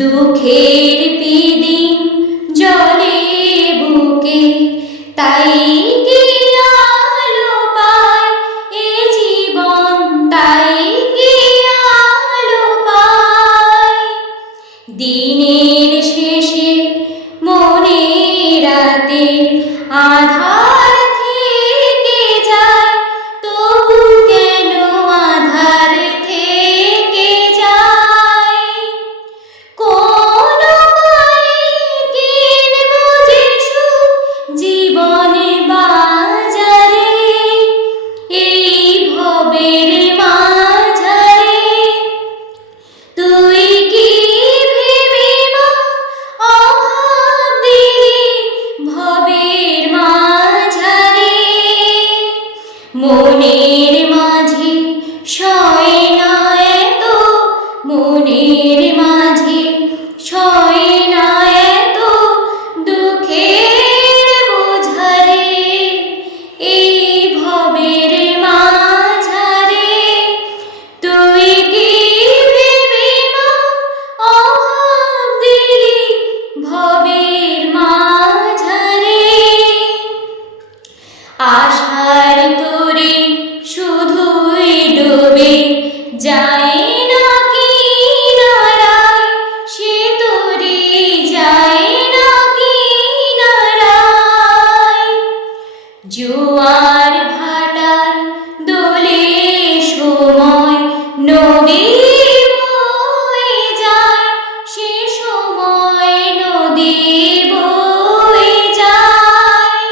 দুঃখের পিদিম জলে বুকে, তাই কি আলো পায় এ জীবন, তাই কি আলো পায়। দিনের শেষে মনে রাতের আধার থেকে যায়, তবু কেন আধার থেকে যায়। কোন মাইকের বোঝে সুখ জীবনে বাজারে, এই ভবের মাঝারে। তুই কি ভেবে মা অভাব দিলি ভবের মাঝারে। মনের মাঝে সয় না এত, মনের মাঝে সয় না এত দুঃখের বোঝারে, এই ভবের মাঝারে। তুই কি ভেবে মা অভাব দিলি ভবের মাঝারে। আশার তোরে শুধুই ডুবে যায় না কিনারায়, সে তোরে যায় না কিনারায়। জোয়ার ভাটার দোলে সময় নদী বয়ে যায়, সে সময় নদী বয়ে যায়।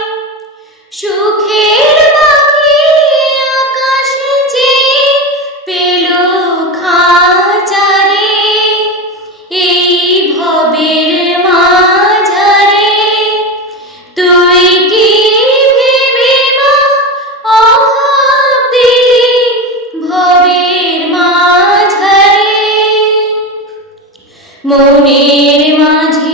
সুখের পাখি আকাশ চেয়ে পেল খাঁচারে, এই ভবের মাঝারে। তুই কি ভেবে মা অভাব দিলি ভবের মাঝারে। মনের মাঝে